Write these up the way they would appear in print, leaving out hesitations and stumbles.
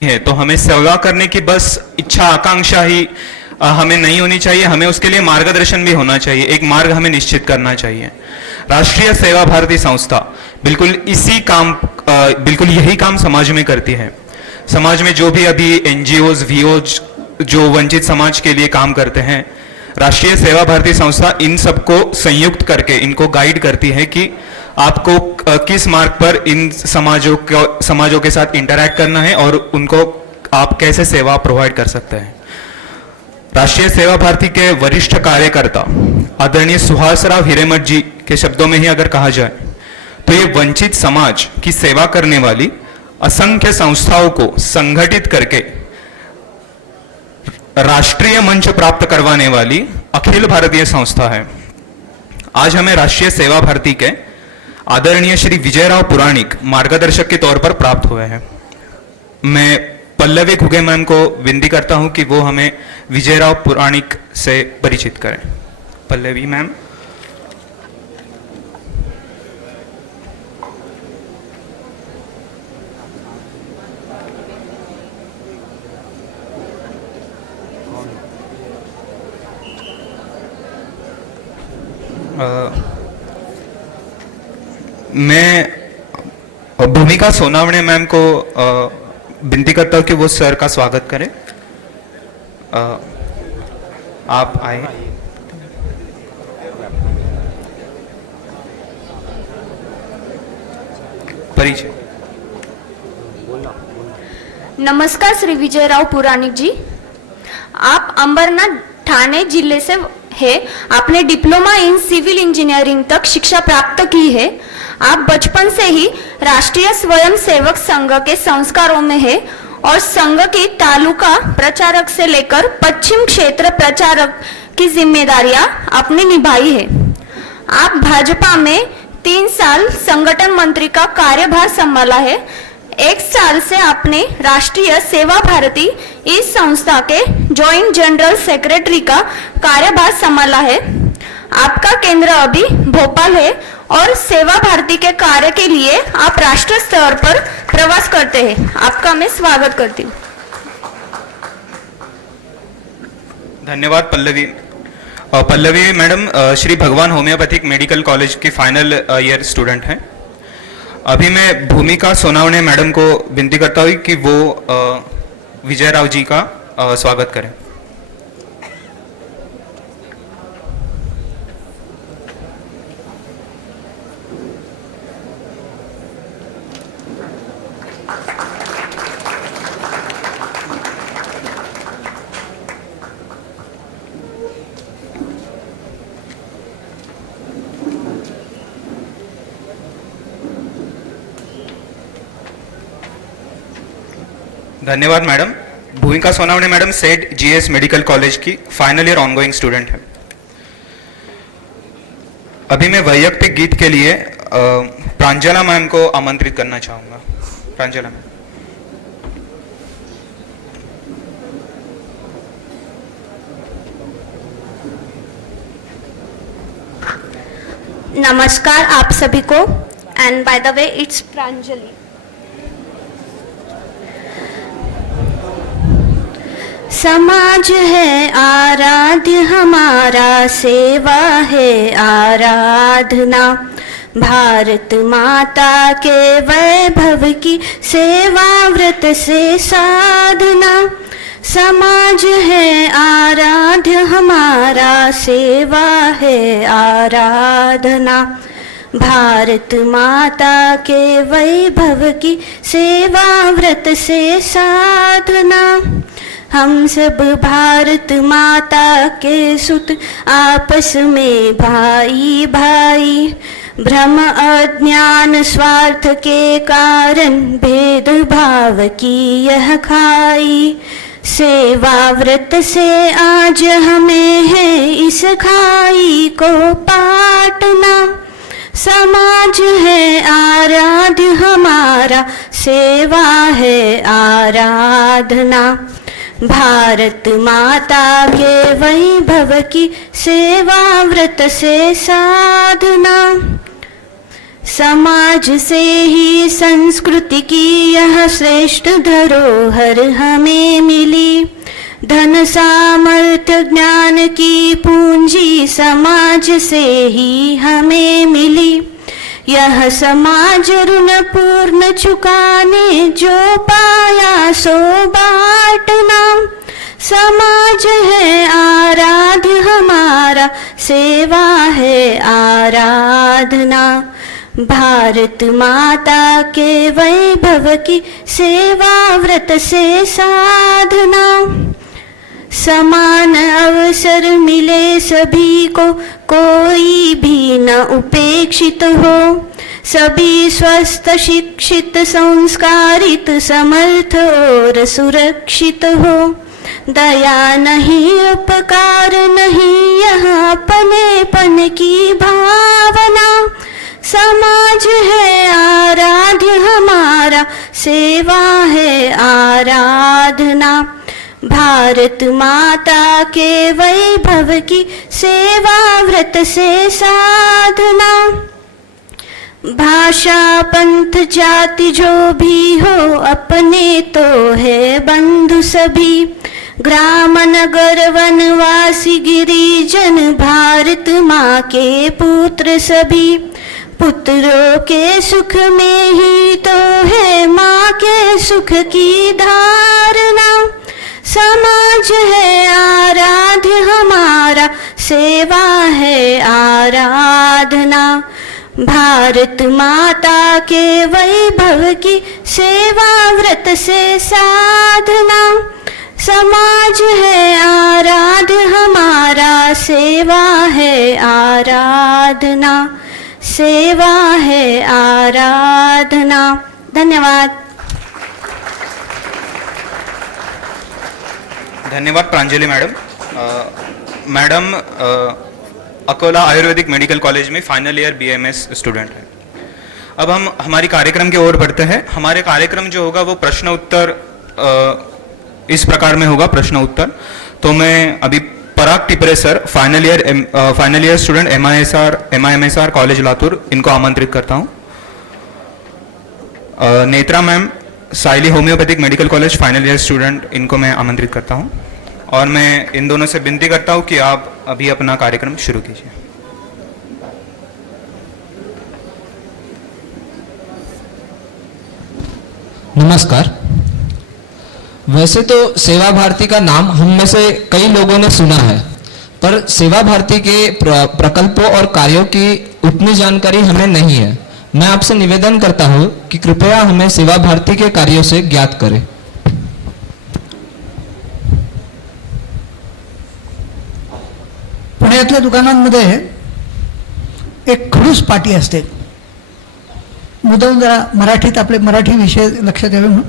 है तो हमें सेवा करने की बस इच्छा आकांक्षा ही हमें नहीं होनी चाहिए, हमें उसके लिए मार्गदर्शन भी होना चाहिए, एक मार्ग हमें निश्चित करना चाहिए। राष्ट्रीय सेवा भारती संस्था बिल्कुल बिल्कुल यही काम समाज में करती है। समाज में जो भी अभी एनजीओज वीओज जो वंचित समाज के लिए काम करते हैं, राष्ट्रीय सेवा भारती संस्था इन सबको संयुक्त करके इनको गाइड करती है कि आपको किस मार्ग पर इन समाजों के साथ इंटरैक्ट करना है और उनको आप कैसे सेवा प्रोवाइड कर सकते हैं। राष्ट्रीय सेवा भारती के वरिष्ठ कार्यकर्ता आदरणीय सुहासराव हिरेमठ जी के शब्दों में ही अगर कहा जाए तो ये वंचित समाज की सेवा करने वाली असंख्य संस्थाओं को संगठित करके राष्ट्रीय मंच प्राप्त करवाने वाली अखिल भारतीय संस्था है। आज हमें राष्ट्रीय सेवा भारती के आदरणीय श्री विजयराव पुराणिक मार्गदर्शक के तौर पर प्राप्त हुए हैं। मैं पल्लवी घुगे मैम को विनती करता हूं कि वो हमें विजयराव पुराणिक से परिचित करें। पल्लवी मैम। मैं भूमिका सोनावणे मैम को विनती करता हूं कि वो सर का स्वागत करें। आप आए। परिचय। नमस्कार श्री विजयराव पुराणिक जी, आप अंबरनाथ ठाणे जिले से है। आपने डिप्लोमा इन सिविल इंजीनियरिंग तक शिक्षा प्राप्त की है। आप बचपन से ही राष्ट्रीय स्वयं सेवक संघ के संस्कारों में है और संघ की तालुका प्रचारक से लेकर पश्चिम क्षेत्र प्रचारक की जिम्मेदारियां आपने निभाई है। आप भाजपा में 3 साल संगठन मंत्री का कार्यभार संभाला है। 1 साल से आपने राष्ट्रीय सेवा भारती इस संस्था के जॉइंट जनरल सेक्रेटरी का कार्यभार संभाला है। आपका केंद्र अभी भोपाल है और सेवा भारती के कार्य के लिए आप राष्ट्रीय स्तर पर प्रवास करते हैं। आपका मैं स्वागत करती हूँ। धन्यवाद पल्लवी। पल्लवी मैडम श्री भगवान होम्योपैथिक मेडिकल कॉलेज की फाइनल ईयर स्टूडेंट हैं। अभी मैं भूमिका सोनावणे मैडम को विनती करता हूँ कि वो विजयराव जी का स्वागत करें। धन्यवाद मैडम। भूमिका Sonawane madam said GS medical college की फाइनल ईयर ऑनगोइंग स्टूडेंट है। अभी मैं वैयक्तिक गीत के लिए प्रांजला मैम को आमंत्रित करना चाहूंगा। प्रांजला मैम। नमस्कार आप सभी को, and by the way it's Pranjali. समाज है आराध्य हमारा, सेवा है आराधना, भारत माता के वैभव की सेवा व्रत से साधना। समाज है आराध्य हमारा, सेवा है आराधना, भारत माता के वैभव की सेवा व्रत से साधना। हम सब भारत माता के सुत, आपस में भाई भाई, भ्रम अज्ञान स्वार्थ के कारण भेदभाव की यह खाई। सेवा व्रत से आज हमें है इस खाई को पाटना। समाज है आराध्य हमारा, सेवा है आराधना, भारत माता के वैभव की सेवा व्रत से साधना। समाज से ही संस्कृति की यह श्रेष्ठ धरोहर हमें मिली। धन सामर्थ्य ज्ञान की पूंजी समाज से ही हमें मिली। यह समाज ऋण पूर्ण चुकाने जो पाया सो बांटना। समाज है आराध्य हमारा, सेवा है आराधना। भारत माता के वैभव की सेवा व्रत से साधना। समान अवसर मिले सभी को, कोई भी न उपेक्षित हो। सभी स्वस्थ शिक्षित संस्कारित समर्थ और सुरक्षित हो। दया नहीं उपकार नहीं यहाँ अपनेपन की भावना। समाज है आराध्य हमारा, सेवा है आराधना। भारत माता के वैभव की सेवा व्रत से साधना। भाषा पंथ जाति जो भी हो, अपने तो है बंधु सभी। ग्राम नगर वनवासी गिरिजन, भारत माँ के पुत्र सभी। पुत्रों के सुख में ही तो है माँ के सुख की धारणा। समाज है आराध्य हमारा, सेवा है आराधना। भारत माता के वैभव की सेवा व्रत से साधना। समाज है आराध्य हमारा, सेवा है आराधना। सेवा है आराधना। धन्यवाद। धन्यवाद Pranjali madam. Madam Akola Ayurvedic medical college में फाइनल ईयर बीएमएस स्टूडेंट है। अब हम हमारी कार्यक्रम की ओर बढ़ते हैं। हमारे कार्यक्रम जो होगा वो प्रश्न उत्तर इस प्रकार में होगा, प्रश्न उत्तर। तो मैं अभी Parag Tipre sir, final year student MIMSR college Latur, इनको आमंत्रित करता हूँ। Netra ma'am, Saili homeopathic medical college final year student, इनको मैं आमंत्रित करता हूँ। और मैं इन दोनों से विनती करता हूँ कि आप अभी अपना कार्यक्रम शुरू कीजिए। नमस्कार। वैसे तो सेवा भारती का नाम हम में से कई लोगों ने सुना है, पर सेवा भारती के प्रकल्पों और कार्यों की उतनी जानकारी हमें नहीं है। मैं आपसे निवेदन करता हूं कि कृपया हमें सेवा भारती के कार्यों से ज्ञात करें। पुण्यातल्या दुकानांमध्ये एक खडूस पाटी असते। मुद्दाम जरा मराठीत आपले मराठी विषय लक्षात यावे म्हणून,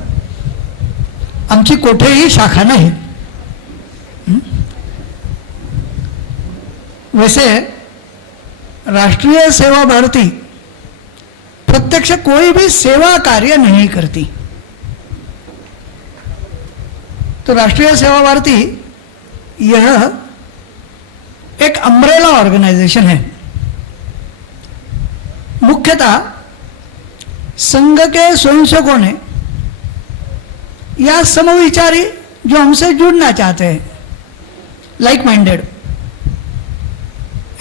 आमची कोठेही शाखा नहीं। वैसे राष्ट्रीय सेवा भारती प्रत्यक्ष कोई भी सेवा कार्य नहीं करती। तो राष्ट्रीय सेवा भारती यह एक अम्ब्रेला ऑर्गेनाइजेशन है। मुख्यतः संघ के स्वयंसेवकों ने या समविचारी जो हमसे जुड़ना चाहते हैं, लाइक माइंडेड,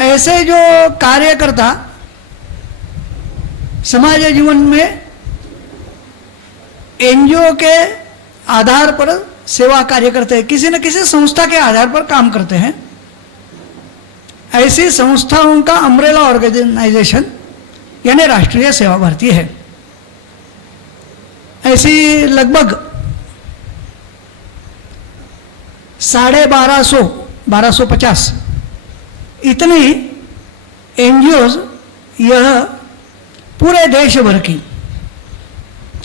ऐसे जो कार्यकर्ता समाज जीवन में एनजीओ के आधार पर सेवा कार्य करते हैं, किसी न किसी संस्था के आधार पर काम करते हैं, ऐसी संस्थाओं का अम्ब्रेला ऑर्गेनाइजेशन यानी राष्ट्रीय सेवा भारती है। ऐसी लगभग 1250 इतनी एनजीओज यह पूरे देश भर की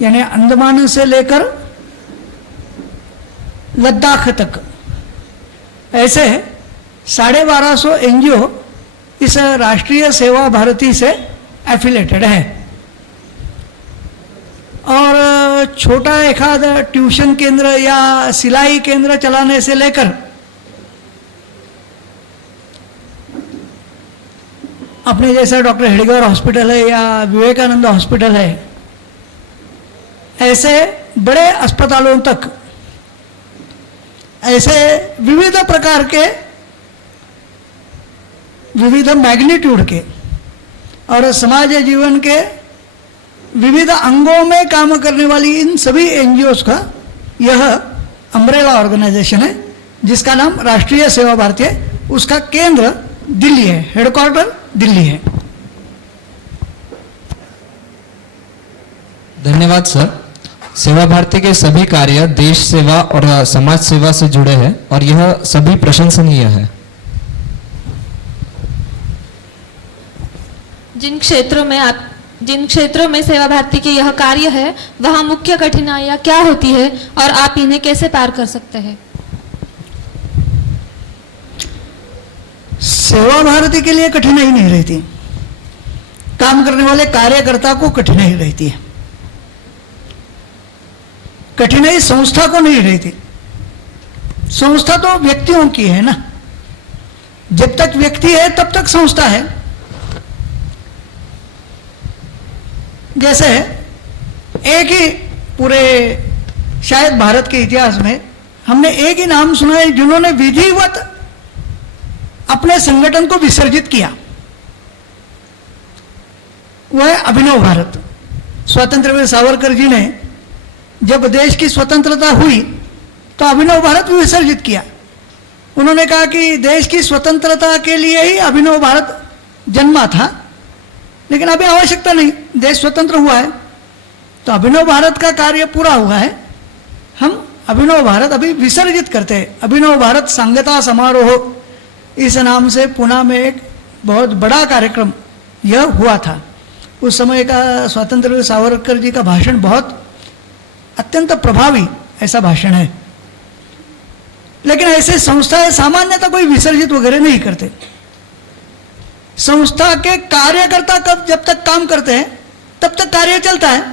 यानी अंडमान से लेकर लद्दाख तक ऐसे 1250 एनजीओ इस राष्ट्रीय सेवा भारती से एफिलेटेड है। और छोटा एखाद ट्यूशन केंद्र या सिलाई केंद्र चलाने से लेकर अपने जैसा डॉक्टर हेडगेवार हॉस्पिटल है या विवेकानंद हॉस्पिटल है, ऐसे बड़े अस्पतालों तक ऐसे विविध प्रकार के, विविध मैग्नीट्यूड के और समाज जीवन के विविध अंगों में काम करने वाली इन सभी एनजीओस का यह अम्ब्रेला ऑर्गेनाइजेशन है, जिसका नाम राष्ट्रीय सेवा भारती है। उसका केंद्र दिल्ली है, हेडक्वार्टर दिल्ली है। धन्यवाद सर। सेवा भारती के सभी कार्य देश सेवा और समाज सेवा से जुड़े हैं और यह सभी प्रशंसनीय है। जिन क्षेत्रों में सेवा भारती के यह कार्य है, वहाँ मुख्य कठिनाइयाँ क्या होती है और आप इन्हें कैसे पार कर सकते हैं? सेवा भारती के लिए कठिनाई नहीं रहती, काम करने वाले कार्यकर्ता को कठिनाई रहती है। कठिनाई संस्था को नहीं रहती। संस्था तो व्यक्तियों की है ना, जब तक व्यक्ति है तब तक संस्था है। जैसे एक ही पूरे शायद भारत के इतिहास में हमने एक ही नाम सुना है जिन्होंने विधिवत अपने संगठन को विसर्जित किया, वह है अभिनव भारत। स्वतंत्र वीर सावरकर जी ने जब देश की स्वतंत्रता हुई तो अभिनव भारत विसर्जित किया। उन्होंने कहा कि देश की स्वतंत्रता के लिए ही अभिनव भारत जन्मा था, लेकिन अभी आवश्यकता नहीं, देश स्वतंत्र हुआ है तो अभिनव भारत का कार्य पूरा हुआ है। हम अभिनव भारत अभी विसर्जित करते हैं। अभिनव भारत सांगता समारोह इस नाम से पुणे में एक बहुत बड़ा कार्यक्रम यह हुआ था। उस समय का स्वतंत्र सावरकर जी का भाषण बहुत अत्यंत प्रभावी ऐसा भाषण है। लेकिन ऐसे संस्थाएं सामान्यतः कोई विसर्जित वगैरह नहीं करते। संस्था के कार्यकर्ता जब तक काम करते हैं तब तक कार्य चलता है।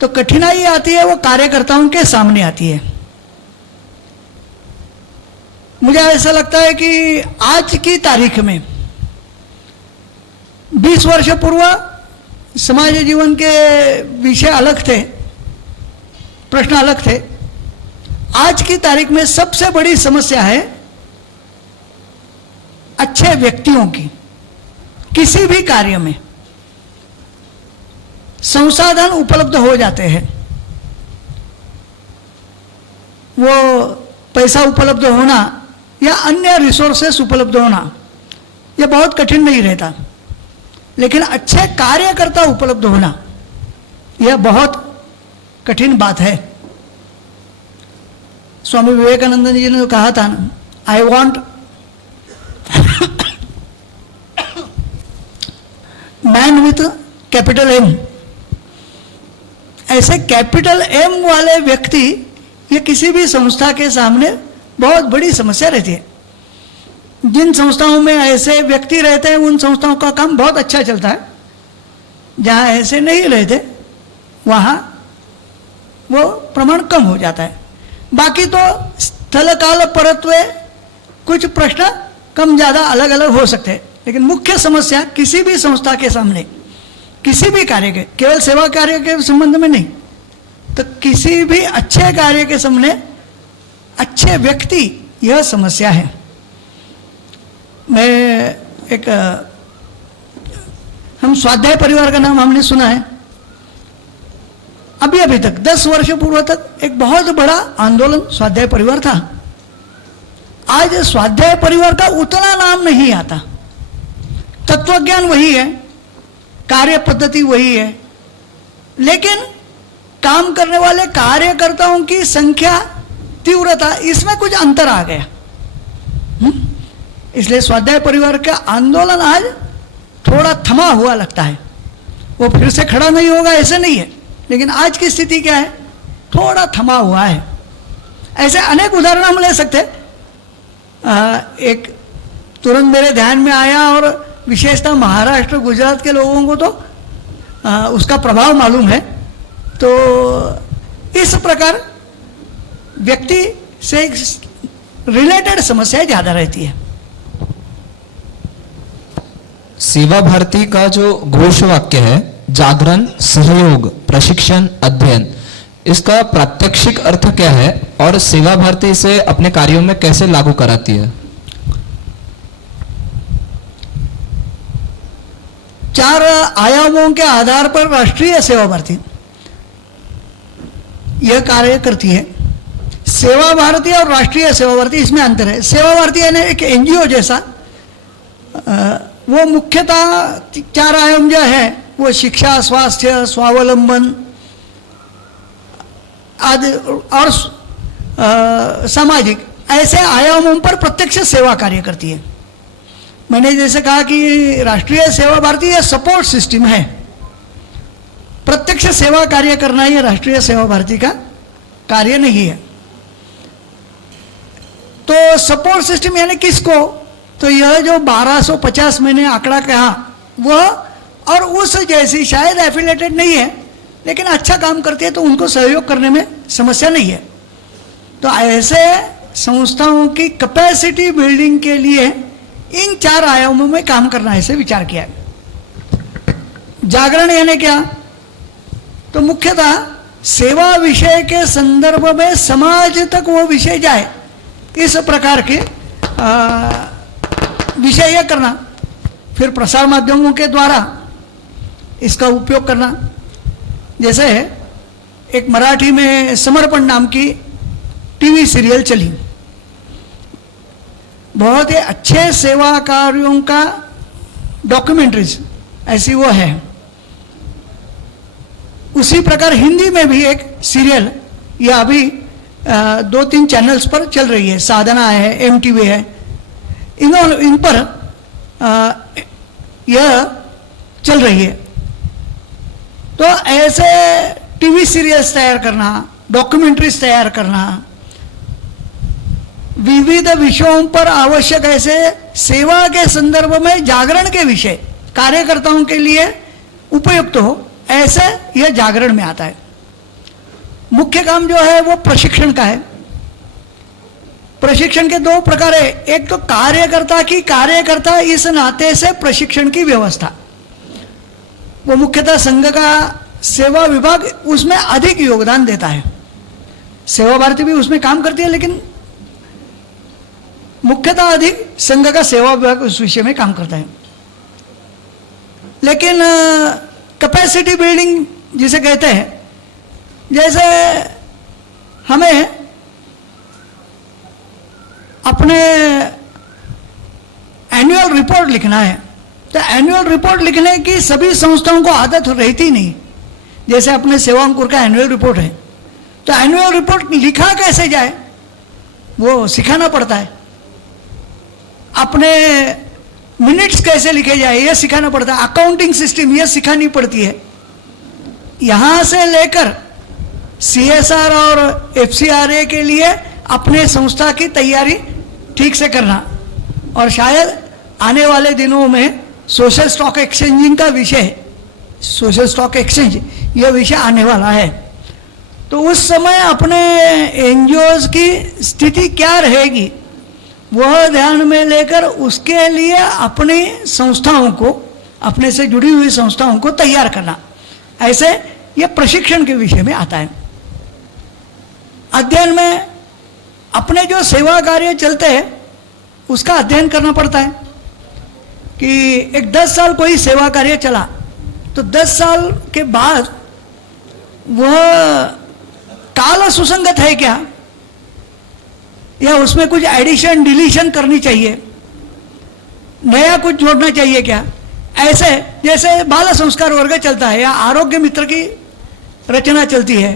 तो कठिनाई आती है वो कार्यकर्ताओं के सामने आती है। मुझे ऐसा लगता है कि आज की तारीख में 20 वर्ष पूर्व समाज जीवन के विषय अलग थे, प्रश्न अलग थे। आज की तारीख में सबसे बड़ी समस्या है अच्छे व्यक्तियों की। किसी भी कार्य में संसाधन उपलब्ध हो जाते हैं, वो पैसा उपलब्ध होना या अन्य रिसोर्सेस उपलब्ध होना यह बहुत कठिन नहीं रहता, लेकिन अच्छे कार्यकर्ता उपलब्ध होना यह बहुत कठिन बात है। स्वामी विवेकानंद जी ने कहा था ना, I want man with capital M. ऐसे कैपिटल एम वाले व्यक्ति ये किसी भी संस्था के सामने बहुत बड़ी समस्या रहती है। जिन संस्थाओं में ऐसे व्यक्ति रहते हैं उन संस्थाओं का काम बहुत अच्छा चलता है। जहाँ ऐसे नहीं रहते वहाँ वो प्रमाण कम हो जाता है। बाकी तो स्थल काल परत्व कुछ प्रश्न कम ज़्यादा अलग अलग हो सकते हैं, लेकिन मुख्य समस्या किसी भी संस्था के सामने किसी भी कार्य के, केवल सेवा कार्य के संबंध में नहीं, तो किसी भी अच्छे कार्य के सामने अच्छे व्यक्ति यह समस्या है। मैं एक हम स्वाध्याय परिवार का नाम हमने सुना है। अभी तक 10 वर्ष पूर्व तक एक बहुत बड़ा आंदोलन स्वाध्याय परिवार था। आज स्वाध्याय परिवार का उतना नाम नहीं आता। तत्वज्ञान वही है, कार्य पद्धति वही है, लेकिन काम करने वाले कार्यकर्ताओं की संख्या, तीव्रता, इसमें कुछ अंतर आ गया। इसलिए स्वाध्याय परिवार का आंदोलन आज थोड़ा थमा हुआ लगता है। वो फिर से खड़ा नहीं होगा ऐसे नहीं है, लेकिन आज की स्थिति क्या है, थोड़ा थमा हुआ है। ऐसे अनेक उदाहरण हम ले सकते हैं। एक तुरंत मेरे ध्यान में आया और विशेषतः महाराष्ट्र गुजरात के लोगों को तो उसका प्रभाव मालूम है। तो इस प्रकार व्यक्ति से रिलेटेड समस्याएं ज़्यादा रहती है। सेवा भारती का जो घोष वाक्य है, जागरण, सहयोग, प्रशिक्षण, अध्ययन, इसका प्रात्यक्षिक अर्थ क्या है और सेवा भारती इसे अपने कार्यों में कैसे लागू कराती है? 4 आयामों के आधार पर राष्ट्रीय सेवा भारती यह कार्य करती है। सेवा भारती और राष्ट्रीय सेवा भारती, इसमें अंतर है। सेवा भारती यानी एक एनजीओ जैसा, वो मुख्यतः 4 आयाम जो है वो शिक्षा, स्वास्थ्य, स्वावलंबन आदि और सामाजिक ऐसे आयामों पर प्रत्यक्ष सेवा कार्य करती है। मैंने जैसे कहा कि राष्ट्रीय सेवा भारती यह सपोर्ट सिस्टम है, प्रत्यक्ष सेवा कार्य करना यह राष्ट्रीय सेवा भारती का कार्य नहीं है। तो सपोर्ट सिस्टम यानी किसको, तो यह जो 1250 मैंने आंकड़ा कहा वह और उस जैसी शायद एफिलेटेड नहीं है लेकिन अच्छा काम करती है तो उनको सहयोग करने में समस्या नहीं है। तो ऐसे संस्थाओं की कैपेसिटी बिल्डिंग के लिए इन 4 आयामों में काम करना ऐसे विचार किया है। जागरण यानी क्या, तो मुख्यतः सेवा विषय के संदर्भ में समाज तक वो विषय जाए, इस प्रकार के विषय करना। फिर प्रसार माध्यमों के द्वारा इसका उपयोग करना। जैसे एक मराठी में समर्पण नाम की टीवी सीरियल चली, बहुत ही अच्छे सेवा कार्यों का डॉक्यूमेंट्रीज ऐसी वो है। उसी प्रकार हिंदी में भी एक सीरियल यह अभी 2-3 चैनल्स पर चल रही है, साधना है, MTV है, इन पर यह चल रही है। तो ऐसे टीवी सीरियल्स तैयार करना, डॉक्यूमेंट्रीज तैयार करना, विविध विषयों पर आवश्यक ऐसे सेवा के संदर्भ में जागरण के विषय कार्यकर्ताओं के लिए उपयुक्त हो, ऐसे यह जागरण में आता है। मुख्य काम जो है वो प्रशिक्षण का है। प्रशिक्षण के 2 प्रकार है, एक तो कार्यकर्ता इस नाते से प्रशिक्षण की व्यवस्था, वो मुख्यतः संघ का सेवा विभाग उसमें अधिक योगदान देता है। सेवा भारती भी उसमें काम करती है लेकिन मुख्यतः अधिक संघ का सेवा विभाग उस विषय में काम करता है। लेकिन कैपेसिटी बिल्डिंग जिसे कहते हैं, जैसे हमें अपने एनुअल रिपोर्ट लिखना है, तो एनुअल रिपोर्ट लिखने की सभी संस्थाओं को आदत रहती नहीं। जैसे अपने सेवा अंकुर का एनुअल रिपोर्ट है, तो एनुअल रिपोर्ट लिखा कैसे जाए वो सिखाना पड़ता है। अपने मिनट्स कैसे लिखे जाए यह सिखाना पड़ता है। अकाउंटिंग सिस्टम यह सिखानी पड़ती है। यहाँ से लेकर CSR और FCRA के लिए अपने संस्था की तैयारी ठीक से करना, और शायद आने वाले दिनों में सोशल स्टॉक एक्सचेंजिंग का विषय, सोशल स्टॉक एक्सचेंज यह विषय आने वाला है। तो उस समय अपने NGOs की स्थिति क्या रहेगी वह ध्यान में लेकर उसके लिए अपनी संस्थाओं को, अपने से जुड़ी हुई संस्थाओं को तैयार करना, ऐसे यह प्रशिक्षण के विषय में आता है। अध्ययन में अपने जो सेवा कार्य चलते हैं उसका अध्ययन करना पड़ता है कि एक 10 साल कोई सेवा कार्य चला तो 10 साल के बाद वह काल सुसंगत है क्या, या उसमें कुछ एडिशन डिलीशन करनी चाहिए, नया कुछ जोड़ना चाहिए क्या। ऐसे जैसे बाल संस्कार वर्ग चलता है या आरोग्य मित्र की रचना चलती है,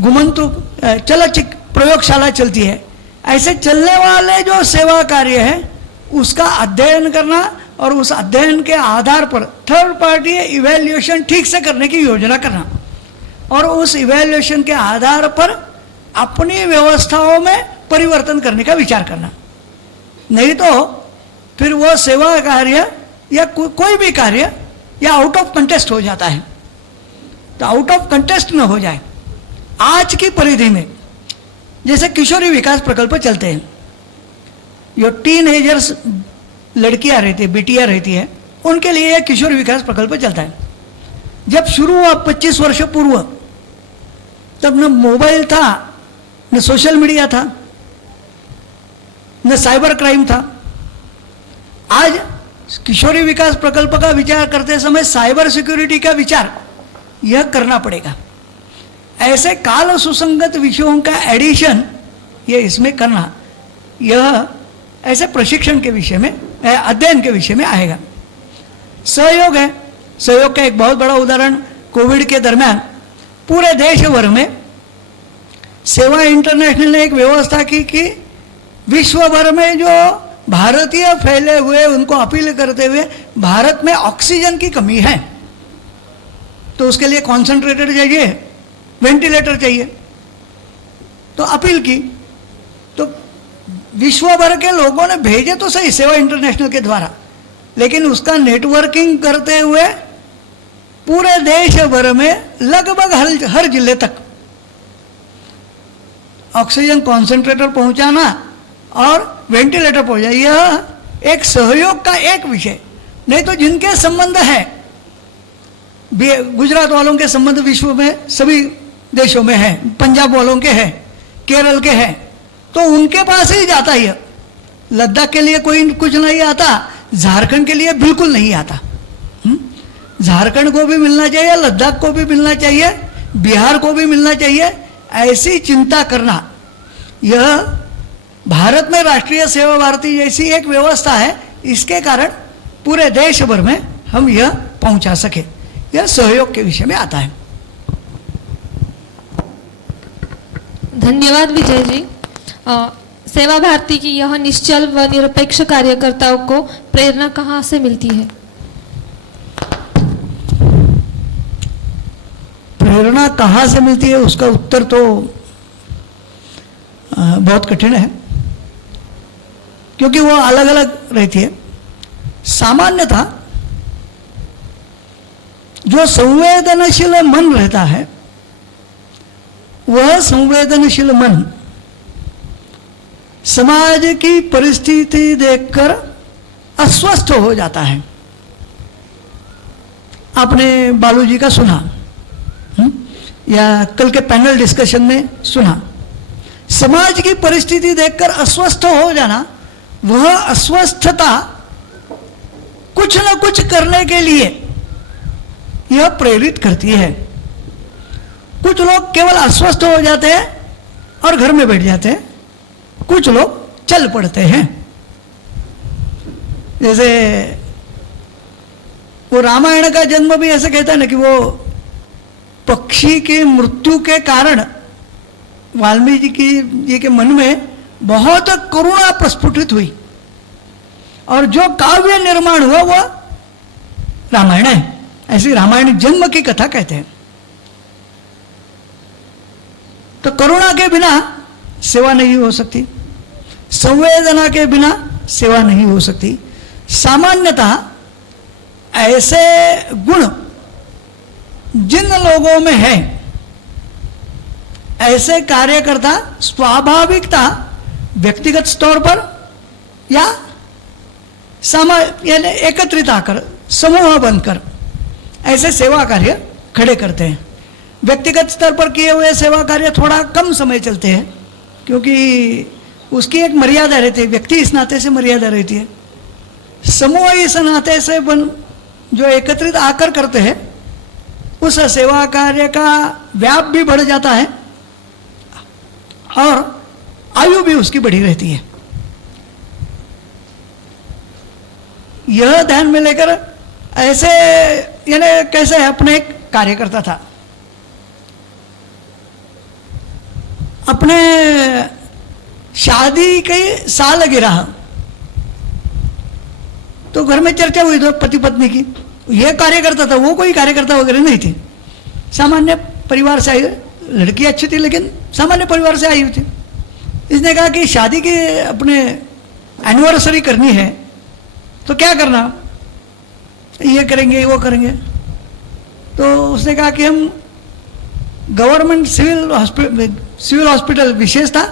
घुमंतु चलचित्र प्रयोगशाला चलती है, ऐसे चलने वाले जो सेवा कार्य है उसका अध्ययन करना और उस अध्ययन के आधार पर थर्ड पार्टी इवैल्यूएशन ठीक से करने की योजना करना, और उस इवैल्यूएशन के आधार पर अपनी व्यवस्थाओं में परिवर्तन करने का विचार करना। नहीं तो फिर वो सेवा कार्य या कोई भी कार्य या आउट ऑफ कंटेस्ट हो जाता है। तो आउट ऑफ कंटेस्ट न हो जाए। आज की परिधि में जैसे किशोरी विकास प्रकल्प चलते हैं, जो टीनेजर्स लड़कियां रहती है, बिटियां रहती है, उनके लिए यह किशोर विकास प्रकल्प चलता है। जब शुरू हुआ 25 वर्ष पूर्व, तब न मोबाइल था, न सोशल मीडिया था, न साइबर क्राइम था। आज किशोरी विकास प्रकल्प का विचार करते समय साइबर सिक्योरिटी का विचार यह करना पड़ेगा। ऐसे काल सुसंगत विषयों का एडिशन ये इसमें करना, यह ऐसे प्रशिक्षण के विषय में, अध्ययन के विषय में आएगा। सहयोग है, सहयोग का एक बहुत बड़ा उदाहरण कोविड के दरमियान पूरे देश भर में सेवा इंटरनेशनल ने एक व्यवस्था की कि विश्व भर में जो भारतीय फैले हुए उनको अपील करते हुए भारत में ऑक्सीजन की कमी है, तो उसके लिए कॉन्सेंट्रेटर चाहिए, वेंटिलेटर चाहिए, तो अपील की। तो विश्व भर के लोगों ने भेजे तो सही सेवा इंटरनेशनल के द्वारा, लेकिन उसका नेटवर्किंग करते हुए पूरे देश भर में लगभग हर जिले तक ऑक्सीजन कॉन्सेंट्रेटर पहुंचाना और वेंटिलेटर पहुंचाना, यह एक सहयोग का एक विषय। नहीं तो जिनके संबंध है, गुजरात वालों के संबंध विश्व में सभी देशों में है, पंजाब वालों के हैं, केरल के हैं, तो उनके पास ही जाता है। लद्दाख के लिए कोई कुछ नहीं आता, झारखंड के लिए बिल्कुल नहीं आता। झारखंड को भी मिलना चाहिए, लद्दाख को भी मिलना चाहिए, बिहार को भी मिलना चाहिए, ऐसी चिंता करना, यह भारत में राष्ट्रीय सेवा भारती जैसी एक व्यवस्था है, इसके कारण पूरे देश भर में हम यह पहुंचा सके, यह सहयोग के विषय में आता है। धन्यवाद विजय जी। सेवा भारती की यह निश्चल व निरपेक्ष कार्यकर्ताओं को प्रेरणा कहाँ से मिलती है? प्रेरणा कहाँ से मिलती है, उसका उत्तर तो बहुत कठिन है, क्योंकि वो अलग अलग रहती है। सामान्यतः जो संवेदनशील मन रहता है, वह संवेदनशील मन समाज की परिस्थिति देखकर अस्वस्थ हो जाता है। आपने बालू जी का सुना, या कल के पैनल डिस्कशन में सुना, समाज की परिस्थिति देखकर अस्वस्थ हो जाना, वह अस्वस्थता कुछ न कुछ करने के लिए यह प्रेरित करती है। कुछ लोग केवल अस्वस्थ हो जाते हैं और घर में बैठ जाते हैं, कुछ लोग चल पड़ते हैं। जैसे वो रामायण का जन्म भी ऐसे कहता है ना कि वो पक्षी की मृत्यु के कारण वाल्मीकि जी के मन में बहुत करुणा प्रस्फुटित हुई, और जो काव्य निर्माण हुआ वह रामायण है। ऐसी रामायण जन्म की कथा कहते हैं। तो करुणा के बिना सेवा नहीं हो सकती, संवेदना के बिना सेवा नहीं हो सकती। सामान्यतः ऐसे गुण जिन लोगों में है, ऐसे कार्यकर्ता स्वाभाविकता व्यक्तिगत स्तर पर या यानी एकत्रित आकर, समूह बनकर ऐसे सेवा कार्य खड़े करते हैं। व्यक्तिगत स्तर पर किए हुए सेवा कार्य थोड़ा कम समय चलते हैं, क्योंकि उसकी एक मर्यादा रहती है, व्यक्ति इस नाते से मर्यादा रहती है। समूह इस नाते से जो एकत्रित आकर करते हैं, उस सेवा कार्य का व्याप भी बढ़ जाता है और आयु भी उसकी बढ़ी रहती है। यह ध्यान में लेकर ऐसे, यानी कैसे अपने एक कार्यकर्ता था, अपने शादी के साल गिरा तो घर में चर्चा हुई तो पति पत्नी की, यह कार्यकर्ता था, वो कोई कार्यकर्ता वगैरह नहीं थी, सामान्य परिवार से आई, लड़की अच्छी थी लेकिन सामान्य परिवार से आई हुई थी। इसने कहा कि शादी की अपने एनिवर्सरी करनी है तो क्या करना, ये करेंगे वो करेंगे। तो उसने कहा कि हम गवर्नमेंट सिविल हॉस्पिटल, विशेषता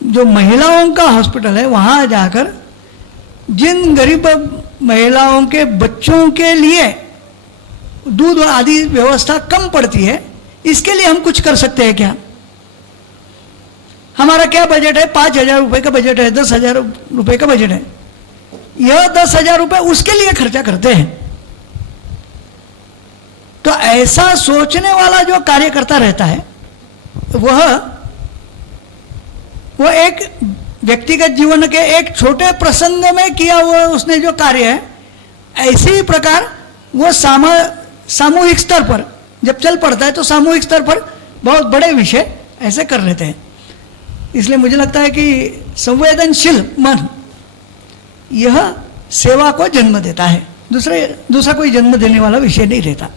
जो महिलाओं का हॉस्पिटल है, वहाँ जाकर जिन गरीब महिलाओं के बच्चों के लिए दूध आदि व्यवस्था कम पड़ती है, इसके लिए हम कुछ कर सकते हैं क्या? हमारा क्या बजट है? 5,000 रुपए का बजट है, 10,000 रुपए का बजट है। यह 10,000 रुपए उसके लिए खर्चा करते हैं। तो ऐसा सोचने वाला जो कार्यकर्ता रहता है वह एक व्यक्तिगत जीवन के एक छोटे प्रसंग में किया हुआ उसने जो कार्य है, ऐसे ही प्रकार वो सामूहिक स्तर पर जब चल पड़ता है तो सामूहिक स्तर पर बहुत बड़े विषय ऐसे कर लेते हैं। इसलिए मुझे लगता है कि संवेदनशील मन यह सेवा को जन्म देता है, दूसरा कोई जन्म देने वाला विषय नहीं रहता।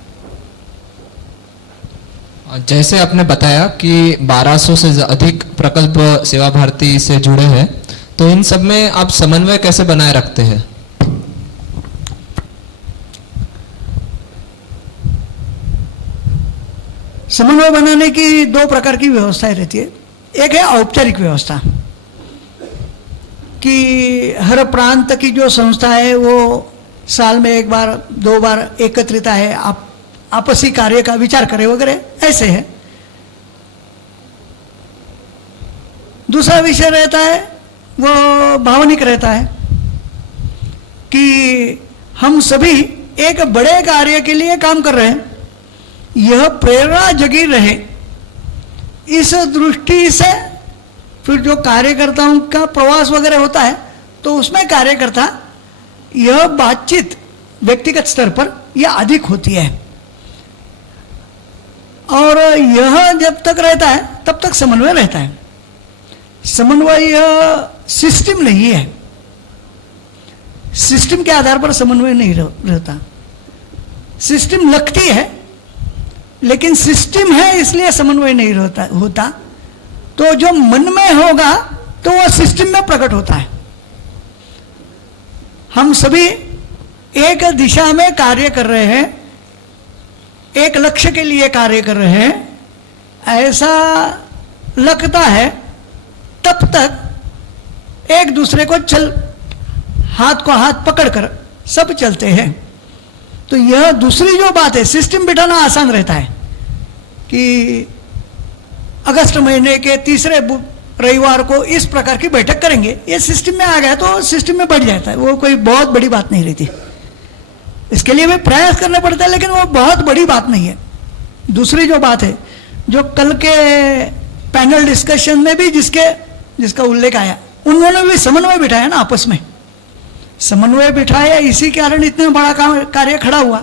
जैसे आपने बताया कि 1200 से अधिक प्रकल्प सेवा भारती से जुड़े हैं, तो इन सब में आप समन्वय कैसे बनाए रखते हैं? समन्वय बनाने की दो प्रकार की व्यवस्थाएं रहती है। एक है औपचारिक व्यवस्था कि हर प्रांत की जो संस्था है वो साल में 1 बार 2 बार एकत्रित है, आपसी कार्य का विचार करे वगैरह, ऐसे है। दूसरा विषय रहता है वो भावनिक रहता है कि हम सभी एक बड़े कार्य के लिए काम कर रहे हैं, यह प्रेरणा जगी रहे, इस दृष्टि से फिर जो कार्यकर्ताओं का प्रवास वगैरह होता है तो उसमें कार्यकर्ता यह बातचीत व्यक्तिगत स्तर पर यह अधिक होती है। और यह जब तक रहता है तब तक समन्वय रहता है। समन्वय सिस्टम नहीं है, सिस्टम के आधार पर समन्वय नहीं रहता। सिस्टम लगती है लेकिन सिस्टम है इसलिए समन्वय नहीं होता। तो जो मन में होगा तो वह सिस्टम में प्रकट होता है। हम सभी एक दिशा में कार्य कर रहे हैं, एक लक्ष्य के लिए कार्य कर रहे हैं, ऐसा लगता है तब तक एक दूसरे को हाथ को हाथ पकड़कर सब चलते हैं। तो यह दूसरी जो बात है, सिस्टम बिठाना आसान रहता है कि अगस्त महीने के 3रे रविवार को इस प्रकार की बैठक करेंगे, ये सिस्टम में आ गया तो सिस्टम में बढ़ जाता है, वो कोई बहुत बड़ी बात नहीं रहती। इसके लिए भी प्रयास करना पड़ता है लेकिन वो बहुत बड़ी बात नहीं है। दूसरी जो बात है, जो कल के पैनल डिस्कशन में भी जिसका उल्लेख आया, उन्होंने भी समन्वय बिठाया ना, आपस में समन्वय बिठाया, इसी कारण इतना बड़ा कार्य खड़ा हुआ।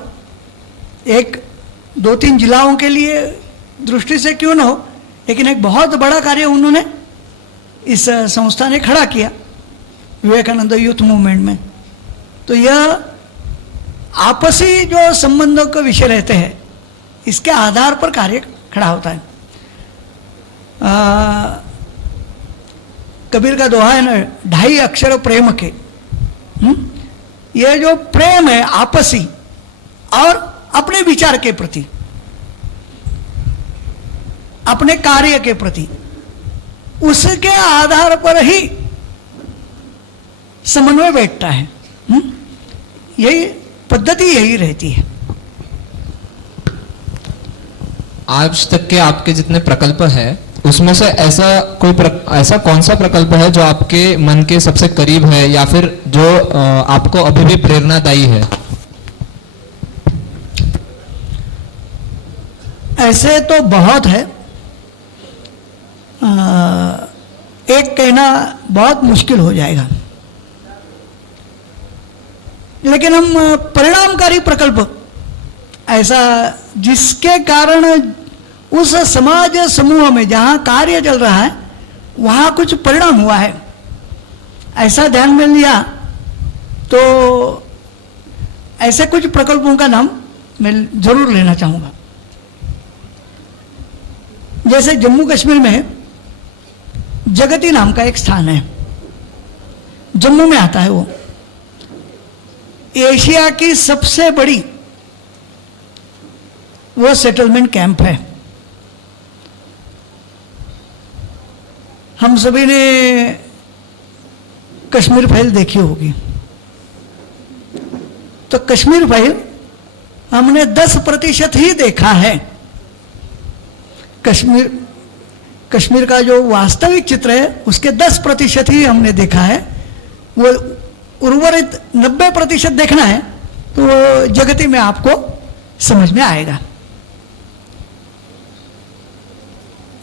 1-2-3 जिलाओं के लिए दृष्टि से क्यों न हो, लेकिन एक बहुत बड़ा कार्य उन्होंने इस संस्था ने खड़ा किया विवेकानंद यूथ मूवमेंट में। तो यह आपसी जो संबंधों के विषय रहते हैं, इसके आधार पर कार्य खड़ा होता है। कबीर का दोहा है ना, 2.5 अक्षर प्रेम के। यह जो प्रेम है आपसी और अपने विचार के प्रति, अपने कार्य के प्रति, उसके आधार पर ही समन्वय बैठता है। यही पद्धति यही रहती है। आज तक के आपके जितने प्रकल्प हैं उसमें से ऐसा कौन सा प्रकल्प है जो आपके मन के सबसे करीब है या फिर जो आपको अभी भी प्रेरणादायी है? ऐसे तो बहुत है, एक कहना बहुत मुश्किल हो जाएगा, लेकिन हम परिणामकारी प्रकल्प ऐसा जिसके कारण उस समाज समूह में जहाँ कार्य चल रहा है वहाँ कुछ परिणाम हुआ है, ऐसा ध्यान में लिया तो ऐसे कुछ प्रकल्पों का नाम मैं जरूर लेना चाहूँगा। जैसे जम्मू कश्मीर में जगती नाम का एक स्थान है, जम्मू में आता है। वो एशिया की सबसे बड़ी वो सेटलमेंट कैंप है। हम सभी ने कश्मीर फाइल देखी होगी। तो कश्मीर फाइल हमने 10% ही देखा है। कश्मीर का जो वास्तविक चित्र है उसके 10% ही हमने देखा है। वो उर्वरित 90% देखना है तो वो जगती में आपको समझ में आएगा।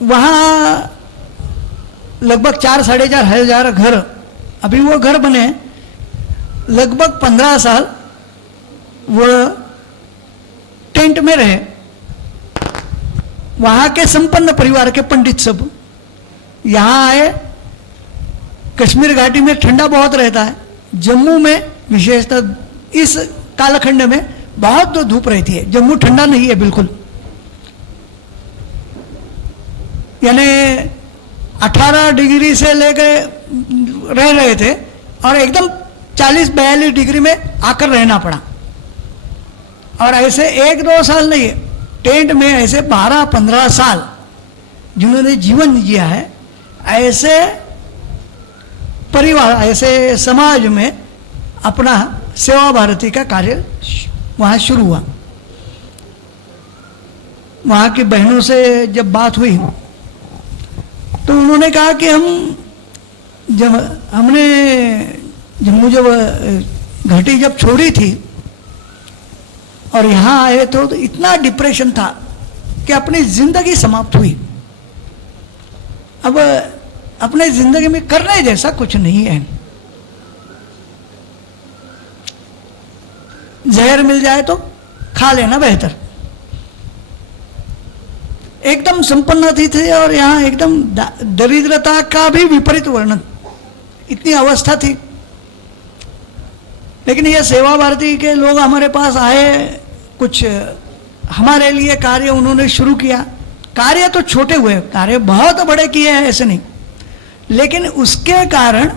वहाँ लगभग 4-4.5 हजार घर, अभी वो घर बने लगभग 15 साल वो टेंट में रहे। वहाँ के संपन्न परिवार के पंडित सब यहाँ आए। कश्मीर घाटी में ठंडा बहुत रहता है, जम्मू में विशेषतः इस कालखंड में बहुत धूप रहती है। जम्मू ठंडा नहीं है बिल्कुल, यानी 18 डिग्री से लेकर रह रहे थे और एकदम 40-42 डिग्री में आकर रहना पड़ा। और ऐसे 1-2 साल नहीं है, टेंट में ऐसे 12-15 साल जिन्होंने जीवन जिया है, ऐसे परिवार, ऐसे समाज में अपना सेवा भारती का कार्य वहाँ शुरू हुआ। वहाँ की बहनों से जब बात हुई तो उन्होंने कहा कि हमने जम्मू जब घाटी जब छोड़ी थी और यहाँ आए तो इतना डिप्रेशन था कि अपनी जिंदगी समाप्त हुई। अब अपने जिंदगी में करने जैसा कुछ नहीं है। जहर मिल जाए तो खा लेना बेहतर। एकदम संपन्नता थी और यहाँ एकदम दरिद्रता का भी विपरीत वर्णन, इतनी अवस्था थी। लेकिन ये सेवा भारती के लोग हमारे पास आए, कुछ हमारे लिए कार्य उन्होंने शुरू किया। कार्य तो छोटे हुए, कार्य बहुत बड़े किए हैं ऐसे नहीं, लेकिन उसके कारण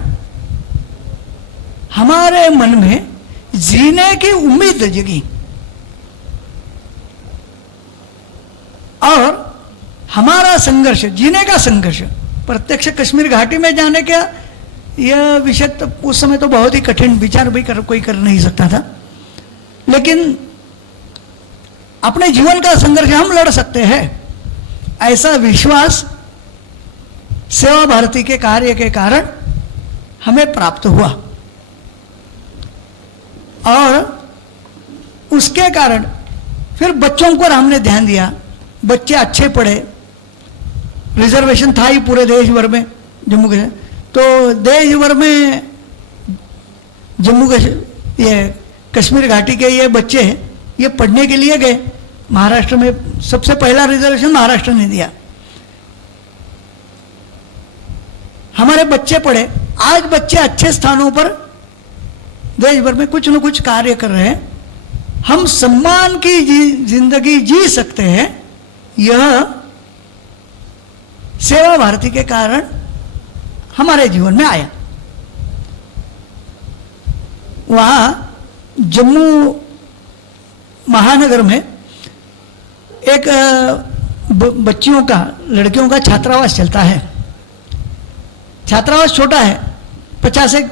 हमारे मन में जीने की उम्मीद जगी और हमारा संघर्ष, जीने का संघर्ष, प्रत्यक्ष कश्मीर घाटी में जाने का यह विषय तो उस समय तो बहुत ही कठिन विचार भी कोई कर नहीं सकता था, लेकिन अपने जीवन का संघर्ष हम लड़ सकते हैं, ऐसा विश्वास सेवा भारती के कार्य के कारण हमें प्राप्त हुआ। और उसके कारण फिर बच्चों पर हमने ध्यान दिया। बच्चे अच्छे पढ़े, रिजर्वेशन था ही पूरे देश भर में, जम्मू कश्मीर तो देश भर में जम्मू ये कश्मीर घाटी के ये बच्चे ये पढ़ने के लिए गए। महाराष्ट्र में सबसे पहला रिजर्वेशन महाराष्ट्र ने दिया। हमारे बच्चे पढ़े, आज बच्चे अच्छे स्थानों पर देश भर में कुछ न कुछ कार्य कर रहे हैं। हम सम्मान की जिंदगी जी सकते हैं, यह सेवा भारती के कारण हमारे जीवन में आया। वहाँ जम्मू महानगर में एक बच्चियों का, लड़कियों का छात्रावास चलता है। छात्रावास छोटा है, 50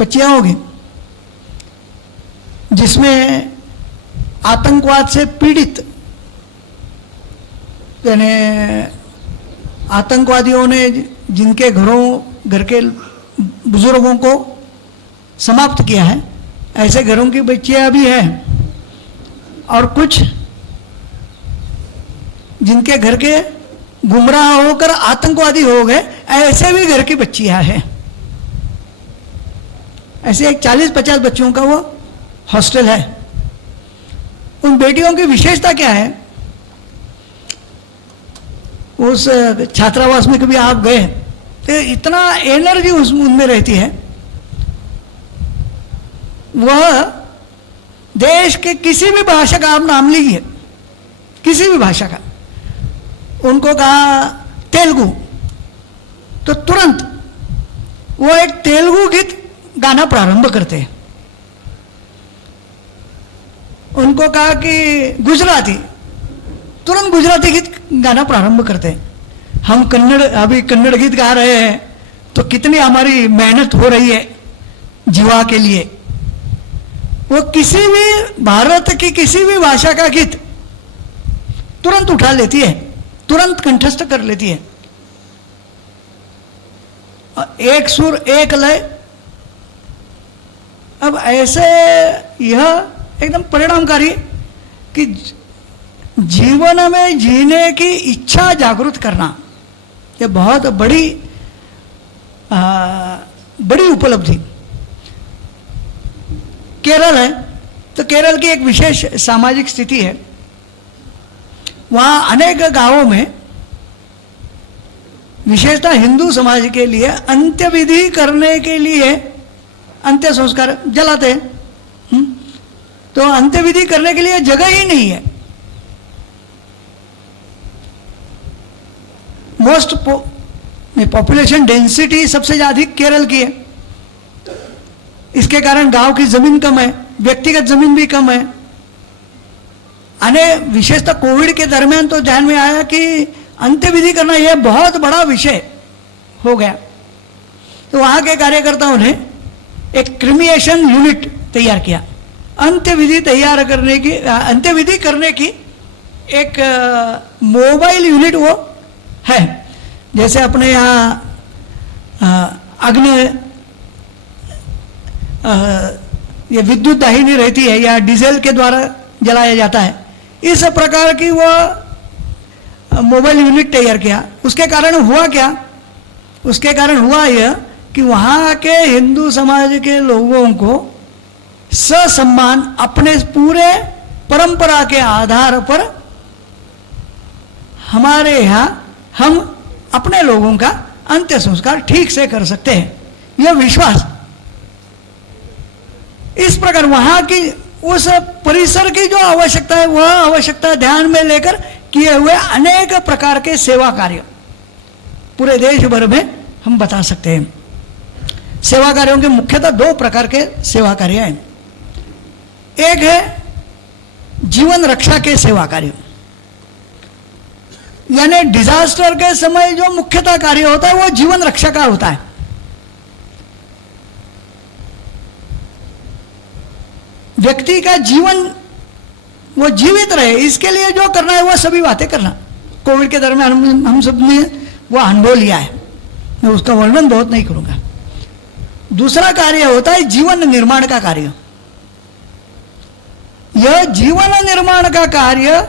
बच्चियां होगी, जिसमें आतंकवाद से पीड़ित, यानी आतंकवादियों ने जिनके घर के बुजुर्गों को समाप्त किया है, ऐसे घरों की बच्चियां भी हैं। और कुछ जिनके घर के गुमराह होकर आतंकवादी हो गए, ऐसे भी घर की बच्चियां हैं। ऐसे एक 40-50 बच्चों का वो हॉस्टल है। उन बेटियों की विशेषता क्या है? उस छात्रावास में कभी आप गए तो इतना एनर्जी उनमें रहती है। वह देश के किसी भी भाषा का आप नाम लीजिए, किसी भी भाषा का, उनको कहा तेलुगु तो तुरंत वो एक तेलुगु गीत गाना प्रारंभ करते हैं। उनको कहा कि गुजराती, तुरंत गुजराती गीत गाना प्रारंभ करते हैं। हम अभी कन्नड़ गीत गा रहे हैं तो कितनी हमारी मेहनत हो रही है जीवा के लिए। वो किसी भी भारत की किसी भी भाषा का गीत तुरंत उठा लेती है, तुरंत कंठस्थ कर लेती है। एक सुर एक लय। अब ऐसे यह एकदम परिणामकारी कि जीवन में जीने की इच्छा जागृत करना, यह बहुत बड़ी बड़ी उपलब्धि। केरल है तो केरल की एक विशेष सामाजिक स्थिति है। वहाँ अनेक गांवों में विशेषतः हिंदू समाज के लिए अंत्यविधि करने के लिए अंत्य संस्कार जलाते हैं। तो अंत्यविधि करने के लिए जगह ही नहीं है। मोस्ट पॉपुलेशन डेंसिटी सबसे ज्यादा केरल की है। इसके कारण गांव की जमीन कम है, व्यक्तिगत जमीन भी कम है। विशेषतः कोविड के दरमियान तो ध्यान में आया कि अंत्यविधि करना यह बहुत बड़ा विषय हो गया। तो वहां के कार्यकर्ताओं ने एक क्रिमिएशन यूनिट तैयार किया। अंत्यविधि करने की एक मोबाइल यूनिट वो है। जैसे अपने यहाँ अग्नि ये विद्युत दाहिनी रहती है या डीजल के द्वारा जलाया जाता है, इस प्रकार की वो मोबाइल यूनिट तैयार किया। उसके कारण हुआ क्या? उसके कारण हुआ यह कि वहाँ के हिंदू समाज के लोगों को ससम्मान अपने पूरे परंपरा के आधार पर हमारे यहाँ हम अपने लोगों का अंत्य संस्कार ठीक से कर सकते हैं, यह विश्वास। इस प्रकार वहाँ की उस परिसर की जो आवश्यकता है वह आवश्यकता ध्यान में लेकर किए हुए अनेक प्रकार के सेवा कार्य पूरे देश भर में हम बता सकते हैं। सेवा कार्यों के मुख्यतः दो प्रकार के सेवा कार्य हैं। एक है जीवन रक्षा के सेवा कार्य, यानी डिजास्टर के समय जो मुख्यतः कार्य होता है वो जीवन रक्षा का होता है। व्यक्ति का जीवन वो जीवित रहे इसके लिए जो करना है वो सभी बातें करना। कोविड के दरमियान हम सब ने वो अनुभव लिया है, मैं उसका वर्णन बहुत नहीं करूंगा। दूसरा कार्य होता है जीवन निर्माण का कार्य। यह जीवन निर्माण का कार्य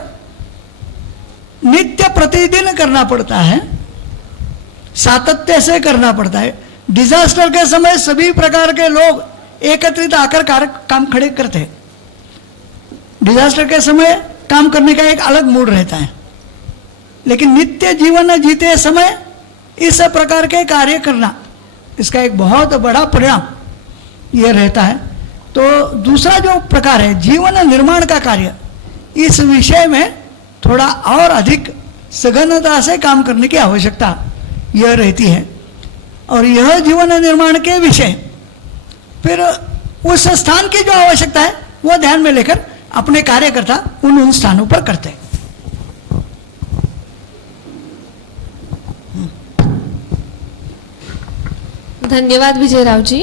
नित्य प्रतिदिन करना पड़ता है, सातत्य से करना पड़ता है। डिजास्टर के समय सभी प्रकार के लोग एकत्रित आकर काम खड़े करते हैं। डिजास्टर के समय काम करने का एक अलग मूड रहता है, लेकिन नित्य जीवन जीते समय इस प्रकार के कार्य करना, इसका एक बहुत बड़ा परिणाम यह रहता है। तो दूसरा जो प्रकार है जीवन निर्माण का कार्य, इस विषय में थोड़ा और अधिक सघनता से काम करने की आवश्यकता यह रहती है। और यह जीवन निर्माण के विषय फिर उस स्थान की जो आवश्यकता है वो ध्यान में लेकर अपने कार्यकर्ता उन स्थानों पर करते हैं। धन्यवाद विजय राव जी।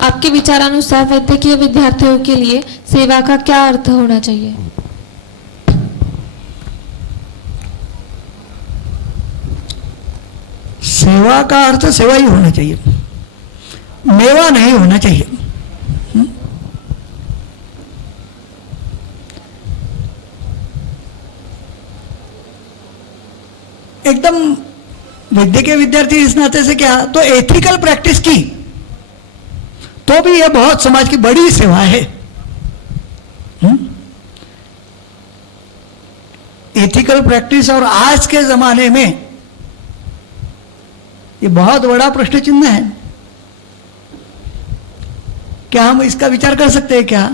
आपके विचारानुसार वैद्यकीय विद्यार्थियों के लिए सेवा का क्या अर्थ होना चाहिए? सेवा का अर्थ सेवा ही होना चाहिए, मेवा नहीं होना चाहिए। एकदम वैद्यकीय विद्यार्थी इस नाते से क्या, तो एथिकल प्रैक्टिस की तो भी यह बहुत समाज की बड़ी सेवा है। एथिकल प्रैक्टिस और आज के जमाने में ये बहुत बड़ा प्रश्न चिन्ह है। क्या हम इसका विचार कर सकते हैं क्या?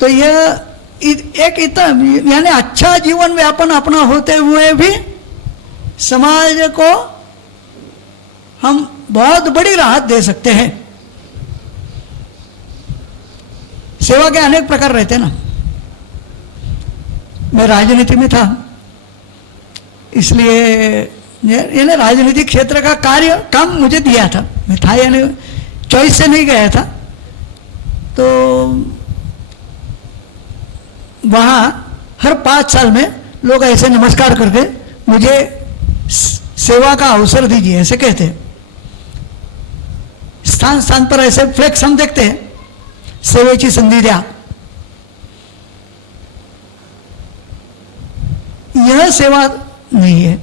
तो यह एक इतना यानी अच्छा जीवन व्यापन अपना होते हुए भी समाज को हम बहुत बड़ी राहत दे सकते हैं। सेवा के अनेक प्रकार रहते हैं ना। मैं राजनीति में था, इसलिए यानी राजनीतिक क्षेत्र का काम मुझे दिया था, मैं था यानी चॉइस से नहीं गया था। तो वहाँ हर 5 साल में लोग ऐसे नमस्कार करके मुझे सेवा का अवसर दीजिए ऐसे कहते हैं। स्थान स्थान पर ऐसे फ्लेक्स हम देखते हैं, सेवेची संधी द्या। यह सेवा नहीं है।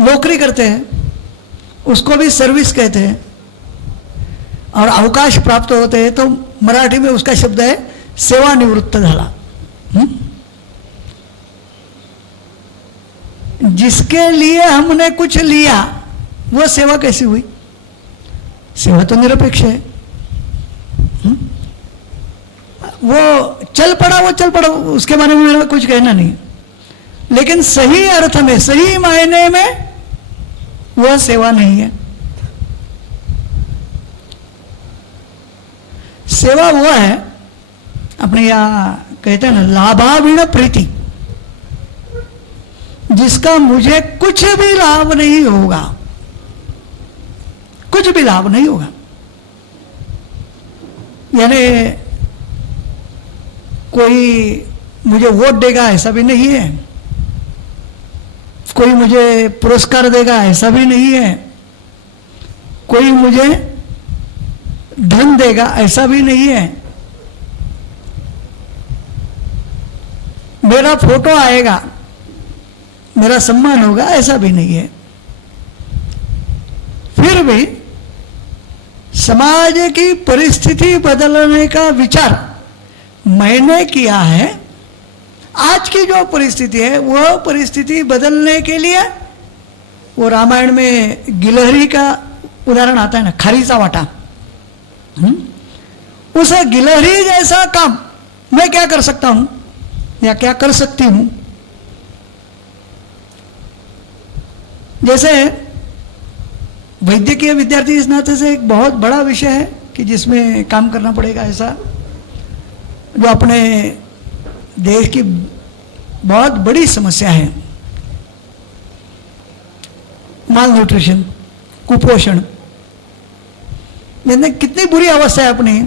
नौकरी करते हैं उसको भी सर्विस कहते हैं, और अवकाश प्राप्त होते हैं तो मराठी में उसका शब्द है सेवानिवृत्त झाला। जिसके लिए हमने कुछ लिया वह सेवा कैसी हुई? सेवा तो निरपेक्ष है। वो चल पड़ा उसके बारे में मेरा कुछ कहना नहीं, लेकिन सही अर्थ में सही मायने में वह सेवा नहीं है। सेवा वह है, अपने यहाँ कहते हैं ना, लाभाविण प्रीति, जिसका मुझे कुछ भी लाभ नहीं होगा, कुछ भी लाभ नहीं होगा। यानी कोई मुझे वोट देगा ऐसा भी नहीं है, कोई मुझे पुरस्कार देगा ऐसा भी नहीं है, कोई मुझे धन देगा ऐसा भी नहीं है, मेरा फोटो आएगा मेरा सम्मान होगा ऐसा भी नहीं है। फिर भी समाज की परिस्थिति बदलने का विचार मैंने किया है। आज की जो परिस्थिति है वह परिस्थिति बदलने के लिए, वो रामायण में गिलहरी का उदाहरण आता है ना, खारीचा वाटा। उस गिलहरी जैसा काम मैं क्या कर सकता हूं या क्या कर सकती हूं? जैसे वैद्यकीय विद्यार्थी इस नाते से एक बहुत बड़ा विषय है कि जिसमें काम करना पड़ेगा, ऐसा जो अपने देश की बहुत बड़ी समस्या है, माल न्यूट्रिशन, कुपोषण। यानी कितनी बुरी अवस्था है अपनी।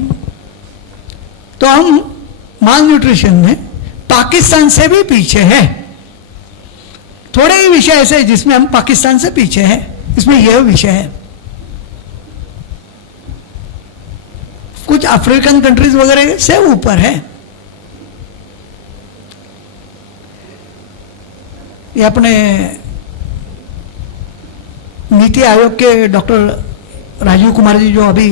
तो हम माल न्यूट्रिशन में पाकिस्तान से भी पीछे हैं। थोड़े ही विषय ऐसे जिसमें हम पाकिस्तान से पीछे हैं, इसमें यह विषय है। कुछ अफ्रीकन कंट्रीज वगैरह से ऊपर है। ये अपने नीति आयोग के डॉक्टर राजीव कुमार जी जो अभी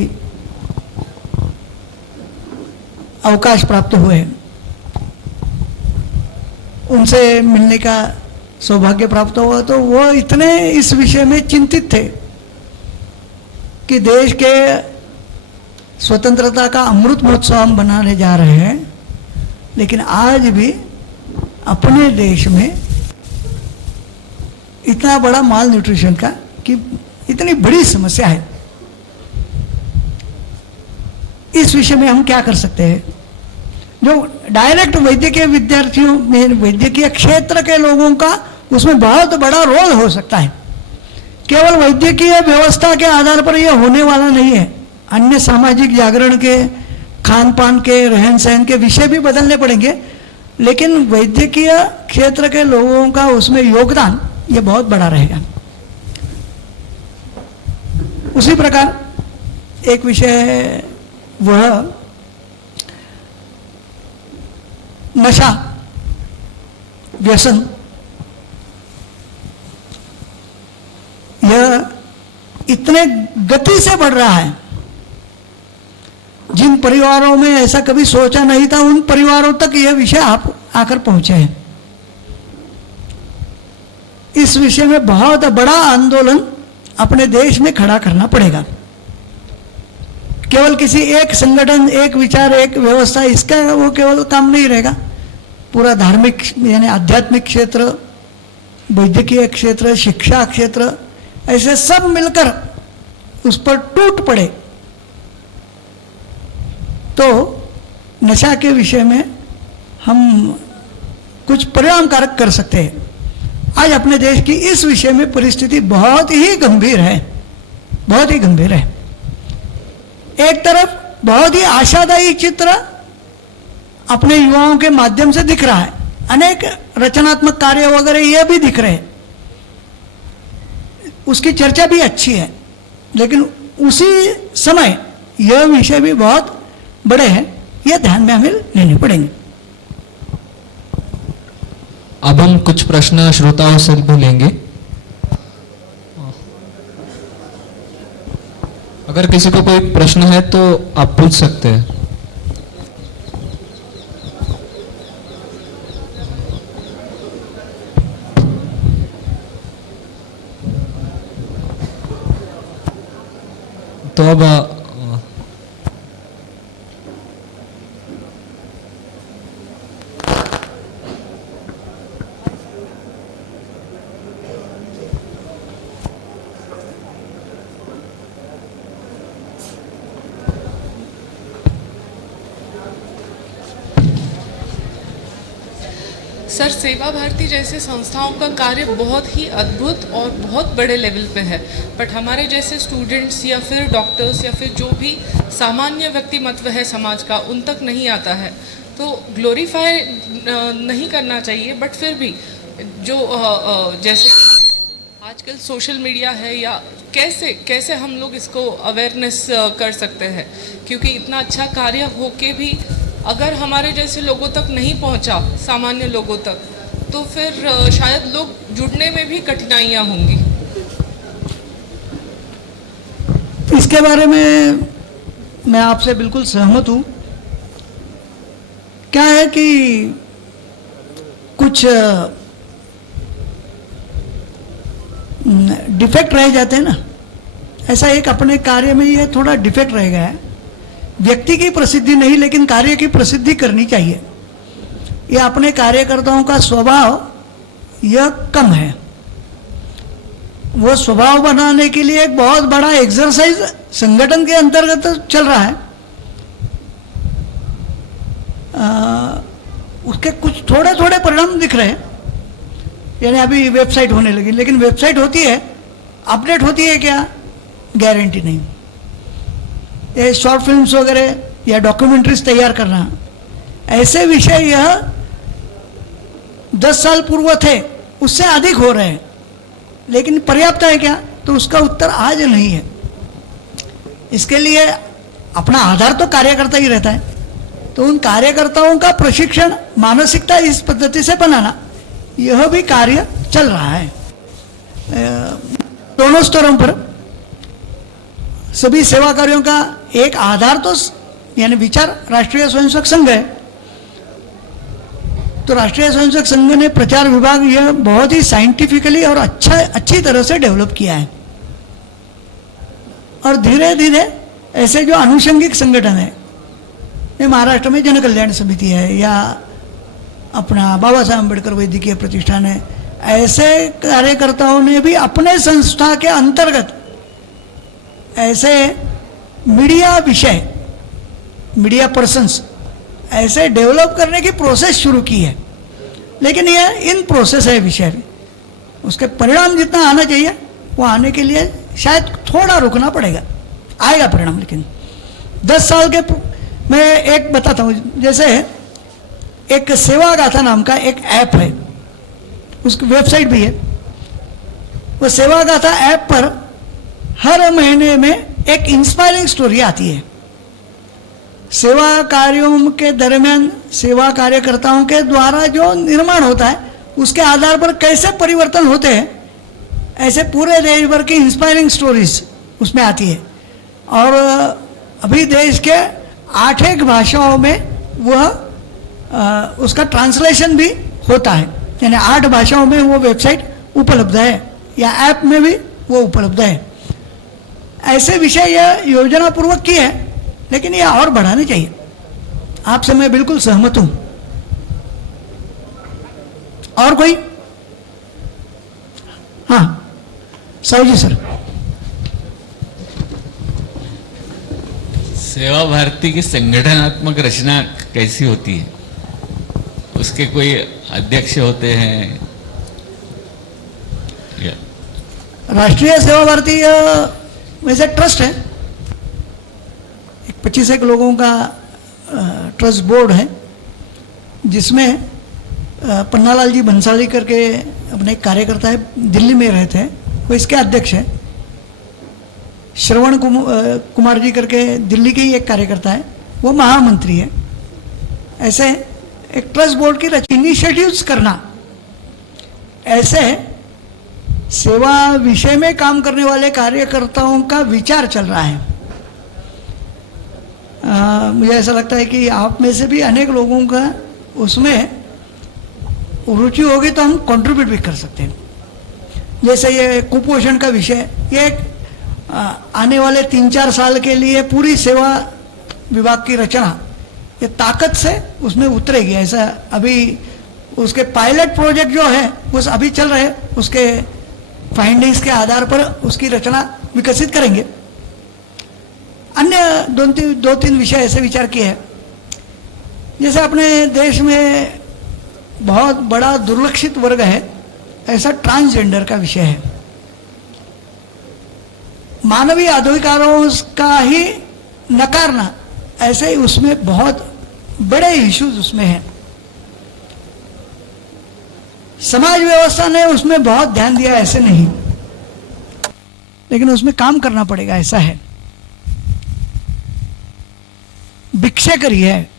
अवकाश प्राप्त हुए हैं, उनसे मिलने का सौभाग्य प्राप्त हुआ। तो वो इतने इस विषय में चिंतित थे कि देश के स्वतंत्रता का अमृत महोत्सव हम बनाने जा रहे हैं, लेकिन आज भी अपने देश में इतना बड़ा माल न्यूट्रिशन का कि इतनी बड़ी समस्या है। इस विषय में हम क्या कर सकते हैं? जो डायरेक्ट वैद्यकीय विद्यार्थियों में, वैद्यकीय क्षेत्र के लोगों का उसमें बहुत बड़ा रोल हो सकता है। केवल वैद्यकीय व्यवस्था के आधार पर यह होने वाला नहीं है। अन्य सामाजिक जागरण के, खान पान के, रहन सहन के विषय भी बदलने पड़ेंगे, लेकिन वैद्यकीय क्षेत्र के लोगों का उसमें योगदान ये बहुत बड़ा रहेगा। उसी प्रकार एक विषय है वह नशा, व्यसन। यह इतने गति से बढ़ रहा है, जिन परिवारों में ऐसा कभी सोचा नहीं था उन परिवारों तक यह विषय आप आकर पहुंचे हैं। इस विषय में बहुत बड़ा आंदोलन अपने देश में खड़ा करना पड़ेगा। केवल किसी एक संगठन, एक विचार, एक व्यवस्था, इसका वो केवल काम नहीं रहेगा। पूरा धार्मिक यानी आध्यात्मिक क्षेत्र, वैद्यकीय क्षेत्र, शिक्षा क्षेत्र, ऐसे सब मिलकर उस पर टूट पड़े तो नशा के विषय में हम कुछ परिणामकारक कर सकते हैं। आज अपने देश की इस विषय में परिस्थिति बहुत ही गंभीर है, बहुत ही गंभीर है। एक तरफ बहुत ही आशादायी चित्र अपने युवाओं के माध्यम से दिख रहा है, अनेक रचनात्मक कार्य वगैरह ये भी दिख रहे हैं, उसकी चर्चा भी अच्छी है, लेकिन उसी समय यह विषय भी बहुत बड़े हैं, यह ध्यान में हमें लेने पड़ेंगे। अब हम कुछ प्रश्न श्रोताओं से भी लेंगे। अगर किसी को कोई प्रश्न है तो आप पूछ सकते हैं। तो अब सर, सेवा भारती जैसे संस्थाओं का कार्य बहुत ही अद्भुत और बहुत बड़े लेवल पे है, बट हमारे जैसे स्टूडेंट्स या फिर डॉक्टर्स या फिर जो भी सामान्य व्यक्तिमत्व है समाज का, उन तक नहीं आता है। तो ग्लोरीफाई नहीं करना चाहिए, बट फिर भी जो जैसे आजकल सोशल मीडिया है, या कैसे कैसे हम लोग इसको अवेयरनेस कर सकते हैं, क्योंकि इतना अच्छा कार्य होके भी अगर हमारे जैसे लोगों तक नहीं पहुंचा, सामान्य लोगों तक, तो फिर शायद लोग जुड़ने में भी कठिनाइयां होंगी। इसके बारे में मैं आपसे बिल्कुल सहमत हूँ। क्या है कि कुछ डिफेक्ट रह जाते हैं ना, ऐसा एक अपने कार्य में ये थोड़ा डिफेक्ट रह गया है। व्यक्ति की प्रसिद्धि नहीं, लेकिन कार्य की प्रसिद्धि करनी चाहिए। ये अपने कार्यकर्ताओं का स्वभाव यह कम है। वो स्वभाव बनाने के लिए एक बहुत बड़ा एक्सरसाइज संगठन के अंतर्गत चल रहा है। उसके कुछ थोड़े थोड़े परिणाम दिख रहे हैं, यानी अभी वेबसाइट होने लगी, लेकिन वेबसाइट होती है, अपडेट होती है क्या, गारंटी नहीं। ये शॉर्ट फिल्म्स वगैरह या डॉक्यूमेंट्रीज तैयार करना, ऐसे विषय यह 10 साल पूर्व थे, उससे अधिक हो रहे हैं, लेकिन पर्याप्त है क्या, तो उसका उत्तर आज नहीं है। इसके लिए अपना आधार तो कार्यकर्ता ही रहता है, तो उन कार्यकर्ताओं का प्रशिक्षण, मानसिकता इस पद्धति से बनाना, यह भी कार्य चल रहा है दोनों स्तरों पर। सभी सेवा कार्यों का एक आधार तो यानी विचार राष्ट्रीय स्वयंसेवक संघ है। तो राष्ट्रीय स्वयंसेवक संघ ने प्रचार विभाग यह बहुत ही साइंटिफिकली और अच्छी तरह से डेवलप किया है, और धीरे धीरे ऐसे जो अनुषंगिक संगठन है, ये महाराष्ट्र में जन कल्याण समिति है या अपना बाबा साहेब अम्बेडकर वैद्यकीय प्रतिष्ठान है, ऐसे कार्यकर्ताओं ने भी अपने संस्था के अंतर्गत ऐसे मीडिया विषय, मीडिया पर्सन्स ऐसे डेवलप करने की प्रोसेस शुरू की है। लेकिन यह इन प्रोसेस है विषय भी, उसके परिणाम जितना आना चाहिए वो आने के लिए शायद थोड़ा रुकना पड़ेगा, आएगा परिणाम। लेकिन 10 साल के मैं एक बताता हूँ, जैसे एक सेवा गाथा नाम का एक ऐप है, उसकी वेबसाइट भी है। वो सेवा गाथा ऐप पर हर महीने में एक इंस्पायरिंग स्टोरी आती है। सेवा कार्यों के दरमियान सेवा कार्यकर्ताओं के द्वारा जो निर्माण होता है, उसके आधार पर कैसे परिवर्तन होते हैं, ऐसे पूरे देश भर की इंस्पायरिंग स्टोरीज उसमें आती है। और अभी देश के 8 भाषाओं में वह उसका ट्रांसलेशन भी होता है, यानी 8 भाषाओं में वो वेबसाइट उपलब्ध है या ऐप में भी वो उपलब्ध है। ऐसे विषय यह योजना पूर्वक की है, लेकिन यह और बढ़ाने चाहिए। आपसे मैं बिल्कुल सहमत हूं। और कोई? हाँ साहू जी सर। सेवा भारती की संगठनात्मक रचना कैसी होती है, उसके कोई अध्यक्ष होते हैं या राष्ट्रीय सेवा भारती वैसे ट्रस्ट है, 25 लोगों का ट्रस्ट बोर्ड है, जिसमें पन्नालाल जी बंसाली करके अपने एक कार्यकर्ता है, दिल्ली में रहते हैं, वो इसके अध्यक्ष है। श्रवण कुमार जी करके दिल्ली के ही एक कार्यकर्ता है, वो महामंत्री है। ऐसे एक ट्रस्ट बोर्ड की इनिशिएटिव्स करना, ऐसे सेवा विषय में काम करने वाले कार्यकर्ताओं का विचार चल रहा है। मुझे ऐसा लगता है कि आप में से भी अनेक लोगों का उसमें रुचि होगी तो हम कंट्रीब्यूट भी कर सकते हैं। जैसे ये कुपोषण का विषय, ये एक आने वाले 3-4 साल के लिए पूरी सेवा विभाग की रचना ये ताकत से उसमें उतरेगी। ऐसा अभी उसके पायलट प्रोजेक्ट जो है उस अभी चल रहे, उसके फाइंडिंग्स के आधार पर उसकी रचना विकसित करेंगे। अन्य 2-3 विषय ऐसे विचार किए हैं, जैसे अपने देश में बहुत बड़ा दुर्लक्षित वर्ग है, ऐसा ट्रांसजेंडर का विषय है। मानवीय अधिकारों का ही नकारना, ऐसे ही उसमें बहुत बड़े इश्यूज उसमें हैं। समाज व्यवस्था ने उसमें बहुत ध्यान दिया, ऐसे नहीं, लेकिन उसमें काम करना पड़ेगा, ऐसा है। भिक्षाकरी है,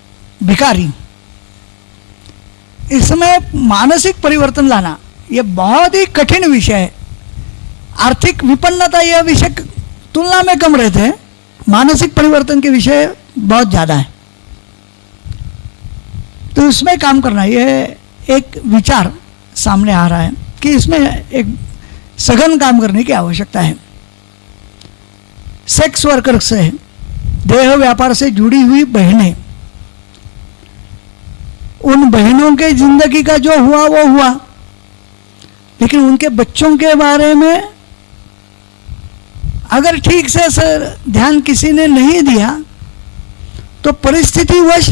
भिखारी, इसमें मानसिक परिवर्तन लाना यह बहुत ही कठिन विषय है। आर्थिक विपन्नता यह विषय तुलना में कम रहते हैं, मानसिक परिवर्तन के विषय बहुत ज़्यादा है। तो इसमें काम करना, यह एक विचार सामने आ रहा है कि इसमें एक सघन काम करने की आवश्यकता है। सेक्स वर्कर से, देह व्यापार से जुड़ी हुई बहनें, उन बहनों के जिंदगी का जो हुआ वो हुआ, लेकिन उनके बच्चों के बारे में अगर ठीक से ध्यान किसी ने नहीं दिया तो परिस्थितिवश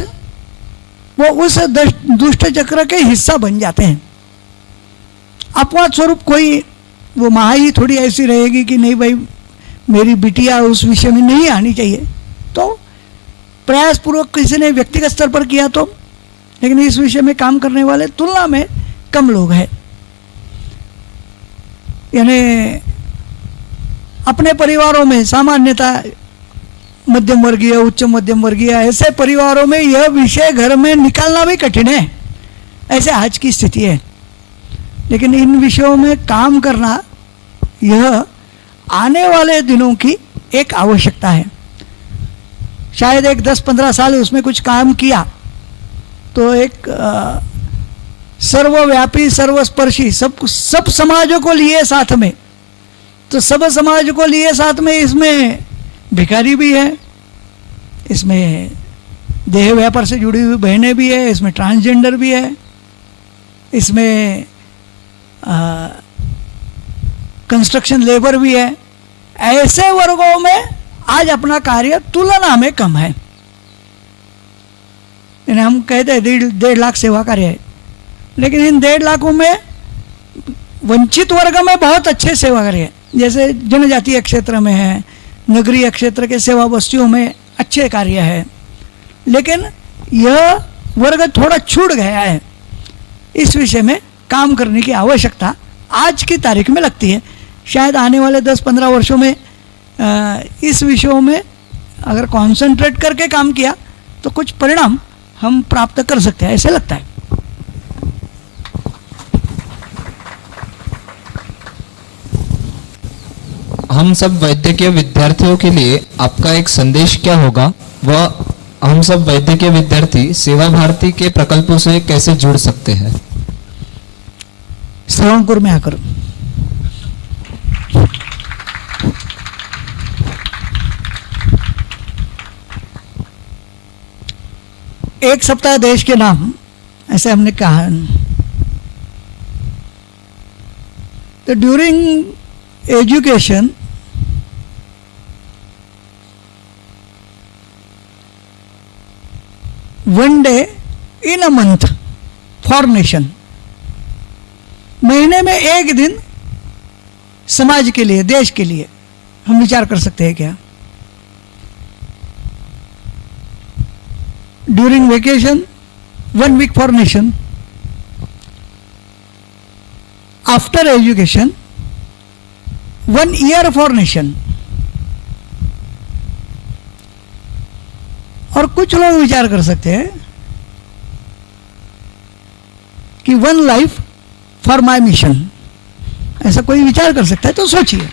वो उस दुष्ट चक्र के हिस्सा बन जाते हैं। अपवाद स्वरूप कोई वो माँ ही थोड़ी ऐसी रहेगी कि नहीं भाई मेरी बिटिया उस विषय में नहीं आनी चाहिए, तो प्रयासपूर्वक किसी ने व्यक्तिगत स्तर पर किया तो, लेकिन इस विषय में काम करने वाले तुलना में कम लोग हैं। यानी अपने परिवारों में सामान्यतः मध्यम वर्गीय, उच्च मध्यम वर्गीय, ऐसे परिवारों में यह विषय घर में निकालना भी कठिन है, ऐसे आज की स्थिति है। लेकिन इन विषयों में काम करना यह आने वाले दिनों की एक आवश्यकता है। शायद एक 10-15 साल उसमें कुछ काम किया तो एक सर्वव्यापी, सर्वस्पर्शी, सब समाजों को लिए साथ में, तो सब समाज को लिए साथ में इसमें भिखारी भी है, इसमें देह व्यापार से जुड़ी हुई बहनें भी है, इसमें ट्रांसजेंडर भी है, इसमें कंस्ट्रक्शन लेबर भी है। ऐसे वर्गों में आज अपना कार्य तुलना में कम है। यानी हम कहते हैं 1.5 लाख सेवा कार्य है, लेकिन इन 1.5 लाखों में वंचित वर्ग में बहुत अच्छे सेवा कार्य है, जैसे जनजातीय क्षेत्र में है, नगरीय क्षेत्र के सेवा बस्तियों में अच्छे कार्य है, लेकिन यह वर्ग थोड़ा छूट गया है। इस विषय में काम करने की आवश्यकता आज की तारीख में लगती है। शायद आने वाले 10-15 वर्षों में इस विषयों में अगर कॉन्सेंट्रेट करके काम किया तो कुछ परिणाम हम प्राप्त कर सकते हैं, ऐसे लगता है। हम सब वैद्यकीय विद्यार्थियों के लिए आपका एक संदेश क्या होगा? वह हम सब वैद्यकीय विद्यार्थी सेवा भारती के प्रकल्पों से कैसे जुड़ सकते हैं? श्रवणपुर में आकर एक सप्ताह देश के नाम, ऐसे हमने कहा। तो during education one day in a month for nation, महीने में एक दिन समाज के लिए, देश के लिए हम विचार कर सकते हैं क्या? During vacation 1 week for nation, after education 1 year for nation. और कुछ लोग विचार कर सकते हैं कि 1 लाइफ फॉर माय मिशन, ऐसा कोई विचार कर सकता है तो सोचिए।